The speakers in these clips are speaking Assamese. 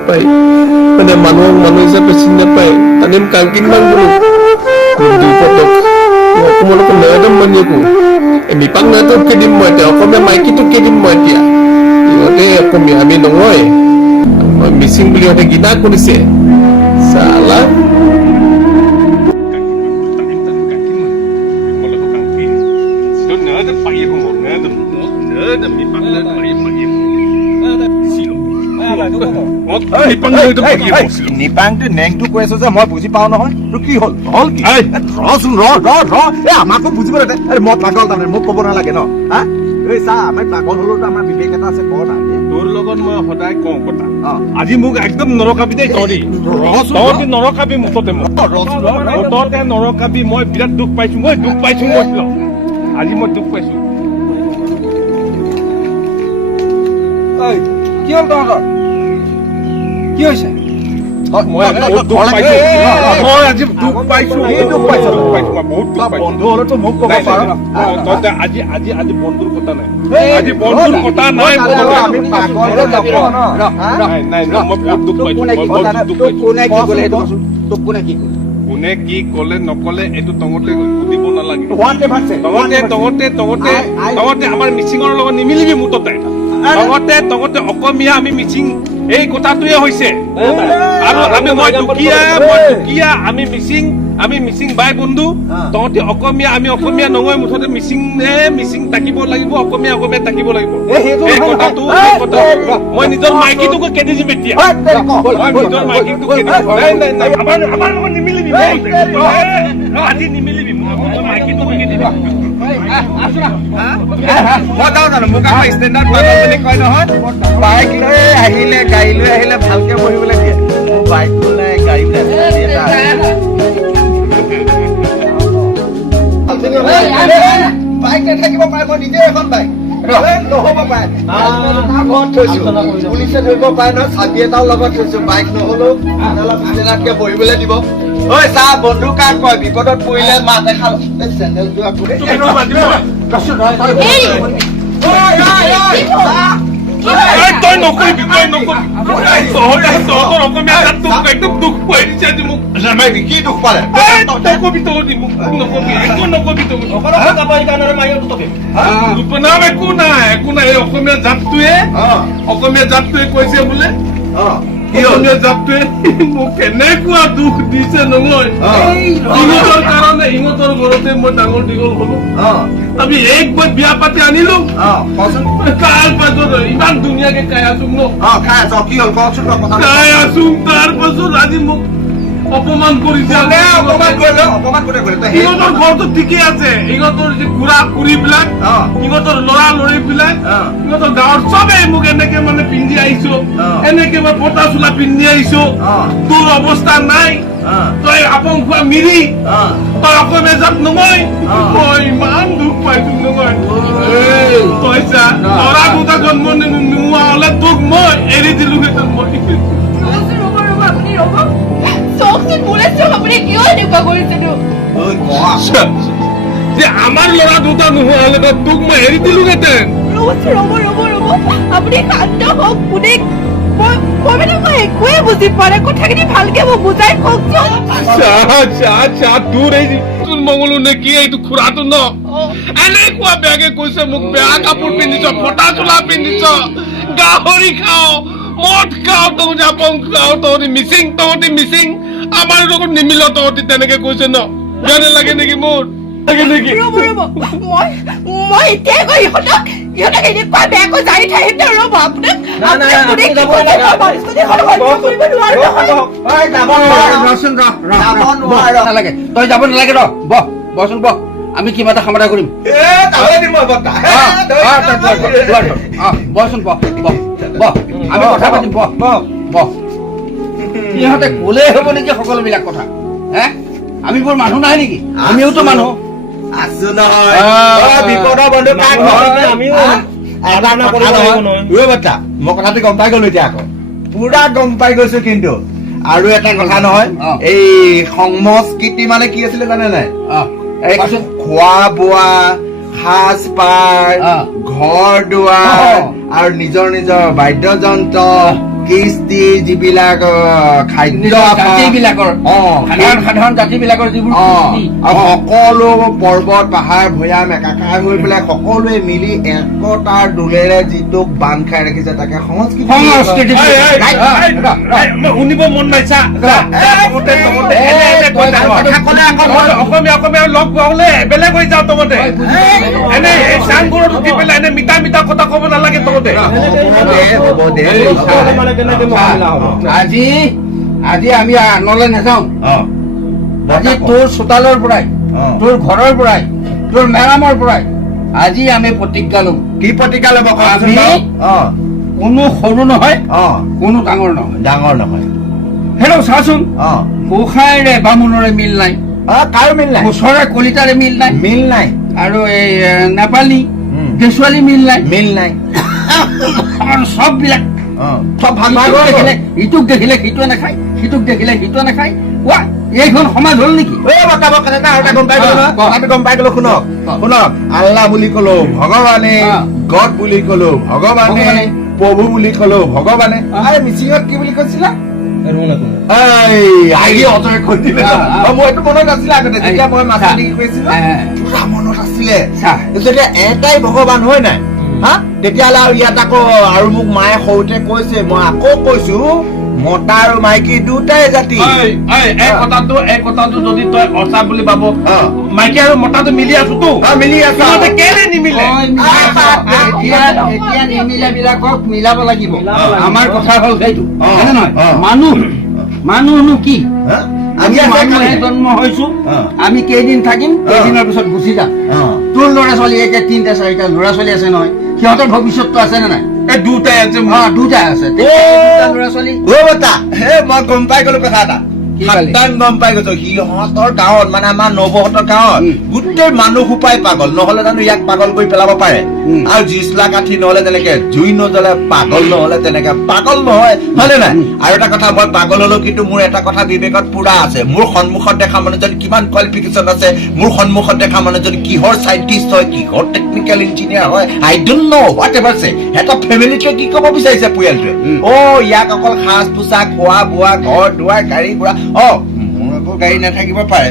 নাপায় মানে মানুহক মানুহ হিচাপে চিনি নাপায় তানিম কাংকিনমান বোলো দুপতক অসমলৈকে নেদম মানিকো মিপাক নাটককে দিম মই এতিয়া অসমীয়া মাইকীটোকে দিম মই এতিয়া ইহঁতে অসমীয়া আমি নহয় মই মিচিং বুলি ইহঁতে গীতা কৰিছে চালা নিপাংটো নেংটো কৈ আছো যে মই বুজি পাও নহয় তোৰ কি হল হল কি ৰচোন আমাকো বুজিব লাগে মই পাগল তাৰমানে মোক ক'ব নালাগে ন হা এই চা আমি পাগল হলেও আমাৰ বিবেক এটা আছে কওঁ না তোৰ লগত মই সদায় কওঁ কথা আজি মোক একদম নৰকাবি দেই তহঁতি নৰকাবি মুঠতে মুঠতে নৰকাবি মই বিৰাট দুখ পাইছো মই আজি মই দুখ পাইছো কি হল তহঁতৰ কি হৈছে মই আজি দুখ পাইছো বন্ধু হলেতো মোক ক'ব পাৰ আজি বন্ধুৰ কথা নাই আজি বন্ধুৰ কথা নাই নাই মই বহুত দুখ পাইছো কোনে কি কলে নকলে এইটো তঙতে সুধিব নালাগে তঙতে আমাৰ মিচিঙৰ লগত নিমিলিবি মুঠতে তঙতে অসমীয়া আমি মিচিং এই কথাটোৱে হৈছে আৰু মই দুখীয়া আমি মিচিং বাই বন্ধু তহঁতি অসমীয়া আমি অসমীয়া নহয় মুঠতে মিচিং থাকিব লাগিব অসমীয়া থাকিব লাগিব এই কথাটো মই নিজৰ মাইকীটোকো কেদি দিম এতিয়া নিজৰ মাইকীটোক আমাৰ লগত নিমিলিবি আজি নিমিলিবি মই মাইকীটোকো কেদি দিম মই যাওঁ জানো মোক আকৌ ষ্টেণ্ডাৰ্ড মানুহ বুলি কয় নহয় বাইক লৈ আহিলে গাড়ী লৈ আহিলে ভালকে বহিবলৈ দিয়ে মোৰ বাইক নাই গাড়ী নাই বাইক নাথাকিব পাৰে মই নিজে এখন বাইক নহ'ব পাৰে পুলিচে ধৰিব পাৰে নহয় চাবি এটাও লগত থৈছো বাইক নহ'লেও অলপ ষ্টেণ্ডাৰ্ডকে বহিবলৈ দিব ঐ চা বন্ধু কাক কয় বিপদত পৰিলে মাত এখাল চেণ্ডেল যোৱা তই নকৰিবি তহঁতৰ অসমীয়া একদম দুখ পাই দিছে আজি মোক কি দুখ পালে তই কবি তহঁতি মোক নকবি একো নকবি তই নাম একো নাই এই অসমীয়া জাতটোৱে কৈছে বোলে অসমীয়া জাতটোৱে মোক কেনেকুৱা দুখ দিছে নহয় ইহঁতৰ কাৰণে ইহঁতৰ ঘৰতে মই ডাঙৰ দীঘল হলো আমি একবাৰ বিয়া পাতি আনিলো তাৰ পাছত ইমান ধুনীয়াকে খাই আছো ন খাই আছো তাৰ পাছত আজি মোক অপমান কৰিছে ইহঁতৰ ঘৰটো ঠিকে আছে ইহঁতৰ যে খুৰা খুৰী বিলাক ইহঁতৰ লৰা লৰি বিলাক ইহঁতৰ গাঁৱৰ চবে মোক এনেকে মানে পিন্ধি আহিছো এনেকে মই পতা চোলা পিন্ধি আহিছো তোৰ অৱস্থা নাই তই আপং খোৱা মিৰি তই অসমীয়া জাত নহয় মই ইমান দুখ পাইছো নহয় তই চা লৰা দুটা জন্ম নোহোৱা হলে তোক মই এৰি দিলো হেঁতেন মই যে আমাৰ ল'ৰা দুটা নোহোৱা হলে তোক মই এৰি দিলো হেঁতেন আপুনি শান্ত হওক কোনে মই একোৱে বুজি পোৱা নাই কথাখিনি ভালকে মোক বুজাই কওকচোন তোৰ এই মংগলো নে কি এইটো খুৰাটো ন এনেকুৱা বেয়াকে কৈছে মোক বেয়া কাপোৰ পিন্ধিছ ফটা চোলা পিন্ধিছ গাহৰি খাও মদ খাও তহঁতি আপং খাও তহঁতি মিচিং আমাৰ লগত নিমিল তহঁতি তেনেকে কৈছে ন বেয়া নালাগে নেকি মোৰ মই এতিয়াই গৈ ইহঁতক এনেকুৱা বেয়াকৈ জাৰি থাকিম ন ৰ'ব আপোনাক তই যাব নালাগে ৰ বচোন বহ আমি কিবা এটা সমাধান কৰিম বচোন বহ আমি কথা পাতিম বহ ইহঁতে ক'লেই হ'ব নেকি সকলোবিলাক কথা হে আমি বৰ মানুহ নাই নেকি আমিওতো মানুহ আছো নহয় বিপদৰ বন্ধু মই কথাটো গম পাই গলো এতিয়া আকৌ পুৰা গম পাই গৈছো কিন্তু আৰু এটা কথা নহয় এই সংস্কৃতি মানে কি আছিলে জানে নাই খোৱা বোৱা সাজ পাৰ ঘৰ দুৱাৰ আৰু নিজৰ বাদ্যযন্ত্ৰ কৃষ্টিৰ যিবিলাক খাদ্য জাতিবিলাকৰ সাধাৰণ জাতিবিলাকৰ যিবোৰ কৃষ্টি, সকলো পৰ্বত পাহাৰ ভৈয়াম একাকাৰ হৈ পেলাই সকলোৱে মিলি একতাৰ দোলেৰে যিটোক বান্ধ খাই ৰাখিছে তাকে সংস্কৃতি শুনিব মন নাইছা অসমীয়া লগ পাবলে বেলেগ হৈ যাওঁ তমতে এনে চাংঘৰত উঠি পেলাই এনে মিঠা মিঠা কথা ক'ব নালাগে তমতে আজি আমি আনলৈ নাযাওঁ। আজি তোৰ চোতালৰ পৰাই, তোৰ ঘৰৰ পৰাই, তোৰ মেৰামৰ পৰাই আজি আমি প্ৰতিজ্ঞা ল'ম। কি প্ৰতিজ্ঞা ল'ব আমি কোনো সৰু নহয়, কোনো ডাঙৰ নহয়। ডাঙৰ নহয় হেল্ল' চাচোন, গোসাঁইৰে বামুণৰে মিল নাই, কাৰো মিল নাই, ওচৰে কলিতাৰে মিল নাই, মিল নাই, আৰু এই নেপালী কেঁচুৱালী মিল নাই, মিল নাই, চব বিলাক চব ভাগ ভাগ দেখিলে ইটোক দেখিলে সিটোৱে নাখায়, সিটোক দেখিলে সিটোৱে নাখায়। কোৱা এইখন সমাজ হ'ল নেকি? আমি গম পাই গলো। শুনক শুনক, আল্লাহ বুলি কলো ভগৱানে, গড বুলি কলো ভগৱানে, প্ৰভু বুলি কলো ভগৱানে। আৰে মিচিঙত কি বুলি কৈছিলা? মইতো মনত আছিলে আগতে যেতিয়া মই মাছ কৈছিলো, পুৰা মনত আছিলে। যেতিয়া এটাই ভগৱান হয় নাই হা, তেতিয়াহ'লে আৰু ইয়াত আকৌ আৰু মোক মায়ে সৰুতে কৈছে, মই আকৌ কৈছো মতা আৰু মাইকী দুটাই জাতি। এই কথাটো যদি তই অচা বুলি ভাব, মাইকী আৰু মতাটো মিলি আছোতো, মিলি আছো কেলে নিমিলে? এতিয়া নিমিলে বিলাকক মিলাব লাগিব। আমাৰ কথা হ'ল সেইটো, হয়নে নহয়? মানুহনো কি? আমি মানুহে জন্ম হৈছো, আমি কেইদিন থাকিম, কেইদিনৰ পিছত গুচি যাম। তোৰ ল'ৰা ছোৱালী এতিয়া 3টা 4টা ল'ৰা ছোৱালী আছে নহয়, সিহঁতৰ ভৱিষ্যতটো আছে নে নাই? এই দুটাই আছে, দুটাই আছে। ল'ৰা ছোৱালী মই গম পাই গলো কথা এটা, গম পাই গৈছো। সিহঁতৰ গাঁৱত মানে আমাৰ নৱহঁতৰ গাঁৱত গোটেই মানুহ সোপাই পাগল, নহলে জানো ইয়াক পাগল কৰি পেলাব পাৰে? আৰু জিচলা কাঠি নহলে তেনেকে জুই নজ্বলে, পাগল নহলে তেনেকে পাগল নহয়, হয়নে নাই? আৰু এটা কথা, মই পাগল হলো কিন্তু মোৰ এটা কথা বিবেকত পুৰা আছে। মোৰ সন্মুখত দেখা মানুহজন কিমান কোৱালিফিকেশ্যন আছে, মোৰ সন্মুখত দেখা মানুহজন কিহৰ চাইণ্টিষ্ট হয়, কিহৰ টেকনিকেল ইঞ্জিনিয়াৰ হয়, আই ডোন্ট নো হোৱাট এভাৰ চে। এটা ফেমিলিটোৱে কি ক'ব বিচাৰিছে পৰিয়ালটোৱে? ইয়াক অকল সাজ পোছাক, খোৱা বোৱা, ঘৰ দুৱাৰ, গাড়ী ঘোঁৰা, মোৰ একো গাড়ী নাথাকিব পাৰে,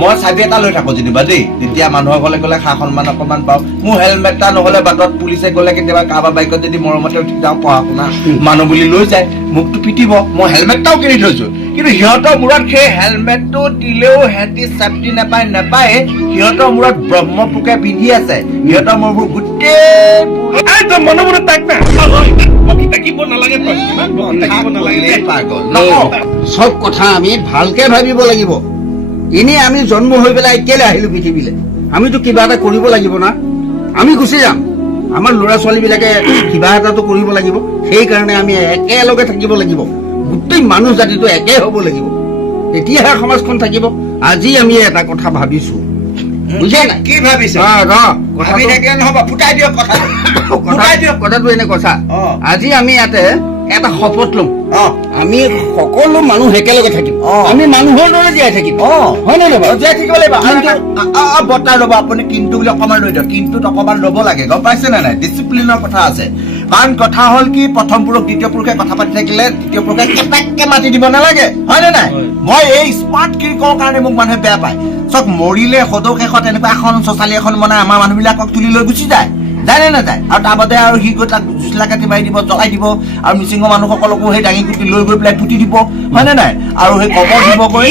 মই চাবি এটা লৈ থাকো যেনিবা দেই, তেতিয়া মানুহৰ ঘৰলৈ গলে সা সন্মান অকমান পাওঁ। মোৰ হেলমেট এটা নহলে বাটত পুলিচে গলে কেতিয়াবা কাৰোবাৰ বাইকত যদি মৰমতে উঠি যাওঁ, পঢ়া শুনা মানুহ বুলি লৈ যায়, মোকতো পিটিব, মই হেলমেট এটাও কিনি থৈছো। কিন্তু সিহঁতৰ মূৰত সেই হেলমেটটো দিলেও সিহঁতি চেফটি নাপায়। সিহঁতৰ মূৰত ব্ৰহ্মপুকে পিন্ধি আছে, সিহঁতৰ মূৰবোৰ গোটেই মনে মনে তাক না বকি থাকিব নালাগে, তই ইমান বকি থাকিব নালাগে। পাগল। চব কথা আমি ভালকে ভাবিব লাগিব। এনেই আমি জন্ম হৈ পেলাই কেলে আহিলো পৃথিৱীলৈ? আমিতো কিবা এটা কৰিব লাগিব না। আমি গুচি যাম, আমাৰ ল'ৰা ছোৱালী বিলাকে কিবা এটাতো কৰিব লাগিব। সেইকাৰণে আমি একেলগে থাকিব লাগিব, গোটেই মানুহ জাতিটো একে হ'ব লাগিব, তেতিয়াহে সমাজখন থাকিব। আজি আমি এটা কথা ভাবিছো, বুজিছা নাই? কি ভাবিছ? নহব, ফুটাই দিয়ক কথাটো এনেকুৱা। আজি আমি ইয়াতে এটা শপত ল'ম, আমি সকলো মানুহ একেলগে থাকিম, আমি মানুহৰ দৰে জীয়াই থাকিম, হয় নে নহয়? জীয়াই থাকিব লাগিব। বৰ্তা ৰ'ব, আপুনি কিন্তু বুলি অকমান ৰৈ দিয়ক, কিন্তুত অকমান ৰ'ব লাগে, গম পাইছে নে নাই? ডিচিপ্লিনৰ কথা আছে। কাৰণ কথা হ'ল কি, প্ৰথম পুৰুষ দ্বিতীয় পুৰুষে কথা পাতি থাকিলে তৃতীয় পুৰুষে কেনেকে মাতি দিব নালাগে, হয় নে নাই? মই এই স্মাৰ্ট কিৰিকৰ কাৰণে মোক মানুহে বেয়া পায়। চব মৰিলে সদৌ শেষত এনেকুৱা এখন চচালি এখন বনাই আমাৰ মানুহবিলাকক তুলি লৈ গুচি যায়, যায় নে নাযায়? আৰু তাৰ বাদে আৰু সি গৈ তাক জুচলা কাটি মাৰি দিব, জ্বলাই দিব, আৰু মিচিঙৰ মানুহসকলকো সেই দাঙি কুটি লৈ গৈ পেলাই পুতি দিব, হয় নে নাই? আৰু সেই কবৰ দিব গৈ।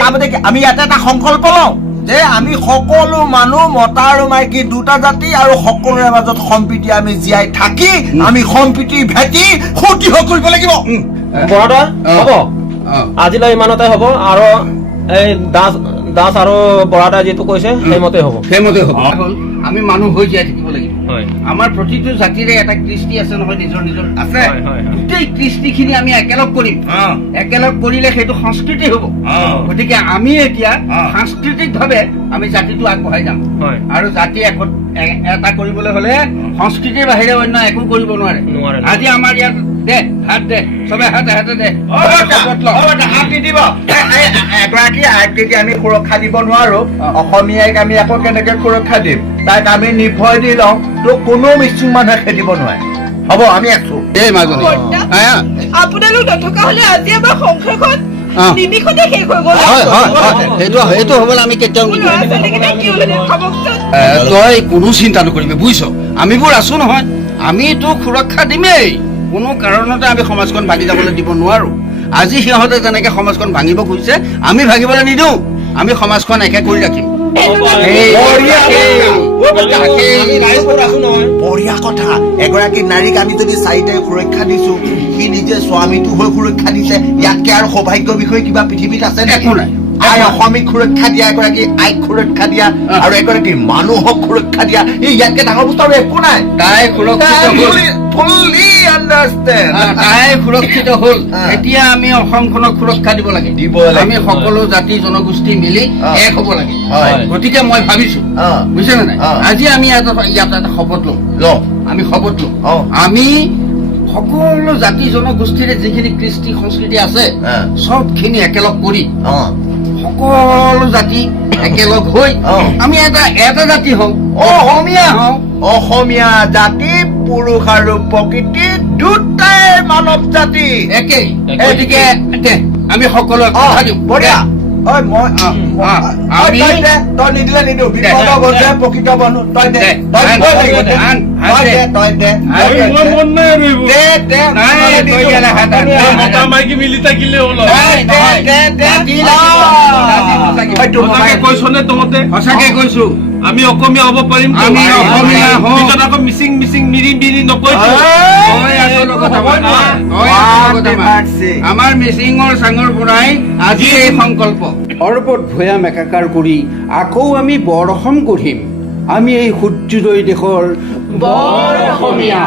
তাৰ বাদে আমি ইয়াতে এটা সংকল্প লওঁ যে আমি সকলো মানুহ, মতা আৰু মাইকী দুটা জাতি, আৰু সকলোৰে মাজত সম্প্ৰীতি আমি জীয়াই থাকি আমি সম্প্ৰীতিৰ ভেটি সুদৃঢ় কৰিব লাগিব। বৰদা হ'ব, আজিলৈ ইমানতে হ'ব। আৰু এই দাস আৰু বৰাদা যিটো কৈছে সেইমতে হ'ব। আমি মানুহ হৈ জীয়াই থাকিব লাগিব। আমাৰ প্ৰতিটো জাতিৰে এটা কৃষ্টি আছে নহয়, নিজৰ নিজৰ আছে। গোটেই কৃষ্টিখিনি আমি একেলগ কৰিম, একেলগ কৰিলে সেইটো সংস্কৃতি হ'ব। গতিকে আমি এতিয়া সাংস্কৃতিক ভাৱে আমি জাতিটো আগবঢ়াই যাম। আৰু জাতি এটা কৰিবলৈ হলে সংস্কৃতিৰ বাহিৰে অন্য একো কৰিব নোৱাৰে। আজি আমাৰ ইয়াত দে হাত দে, চবে হাতে হাতে দে, হাত নিদিব। এগৰাকী আইক যদি আমি সুৰক্ষা দিব নোৱাৰো, অসমীয়াইক আমি আকৌ কেনেকে সুৰক্ষা দিম? তাইক আমি নিৰ্ভয় দি লওঁ, তো কোনো মিচিং মানুহে খেদিব নোৱাৰে। হ'ব আমি আছো এই মাজনী বৰ্তা, হা? আপোনালোক নথকা হলে আজি আমাৰ সংসাৰখন অ। নিমিষতে শেষ হৈ গ'ল হয় হয় হয় সেইটো হ'বলৈ আমি কেতিয়াও মোৰ নিদিওঁ। ল'ৰা ছোৱালীকেইটা কি হ'লে ভাবকচোন তই কোনো চিন্তা নকৰিবি বুজিছ আমিবোৰ আছো নহয় আমি তোক সুৰক্ষা দিমেই কোনো কাৰণতে আমি সমাজখন ভাঙি যাবলৈ দিব নোৱাৰো আজি সিহঁতে যেনেকে সমাজখন ভাঙিব খুজিছে আমি ভাঙিবলৈ নিদিওঁ আমি সমাজখন একে কৰি ৰাখিম এই, বঢ়িয়া কথা এগৰাকী নাৰীক আমি যদি চাৰিটাই সুৰক্ষা দিছো সি নিজে স্বামীটো হৈ সুৰক্ষা দিছে ইয়াতকে আৰু সৌভাগ্যৰ বিষয়ে কিবা পৃথিৱীত আছে নেকি? একো নাই। আই অসমীক সুৰক্ষা দিয়া এগৰাকী আইক সুৰক্ষা দিয়া আৰু এগৰাকী মানুহক সুৰক্ষা দিয়া ইয়াতকে ডাঙৰ বস্তু আৰু একো নাই তাই সুৰক্ষিত হ'ল fully understand. তাই সুৰক্ষিত হ'ল অ। এতিয়া আমি অসমখনক সুৰক্ষা দিব লাগে দিব লাগে। আমি সকলো জাতি জনগোষ্ঠী মিলি অ। এক হ'ব লাগে হয়। গতিকে মই ভাবিছো অ। বুজিছেনে নাই অ। আজি আমি ইয়াত এটা শপত লওঁ লওঁ। আমি শপত লওঁ অ। আমি সকলো জাতি জনগোষ্ঠীৰে যিখিনি কৃষ্টি সংস্কৃতি আছে অ। চবখিনি একেলগ কৰি অ সকলো জাতি একেলগ হৈ অ। আমি এটা জাতি হওঁ অসমীয়া হওঁ অসমীয়া জাতি পুৰুষ আৰু প্ৰকৃতি দুটাই মানৱ জাতি একেই গতিকে আমি সকলো কথা দিওঁ বঢ়িয়া ঐ মই আমি- তই দে, তই নিদিলে নিদিওঁ বিপদ বন্ধে প্ৰকৃত বন্ধু তই দে তই দিবই লাগিব দে। তই দে তই দে মই মন নাই আৰু এইবোৰ দে দে নাই, নহ'লে তই নিদিওঁ। দিয়া নাই, হাত আন। মতা মাইকী মিলি থাকিলে হ'ল আৰু। নাই, দে নহয়। দে দে ৰাতি অ। লাগিব। হয়তো সঁচাকে মোবাইল- কৈছনে তহঁতে সঁচাকে কৈছো আমি অসমীয়া হ'ব পাৰিম তো? আমি অসমীয়া হওঁ। পিছত আকৌ মিচিং মিচিং মিৰি মিৰি নকৈছো তই আছ লগত আমাৰ। তই আছ লগত আমাৰ। আমাৰ মিচিঙৰ চাঙৰ পৰাই আজি এই সংকল্প পৰ্বত ভৈয়াম একাকাৰ কৰি আকৌ আমি বৰ অসম গঢ়িম আমি এই সূৰ্যোদয় দেশৰ বৰ অসমীয়া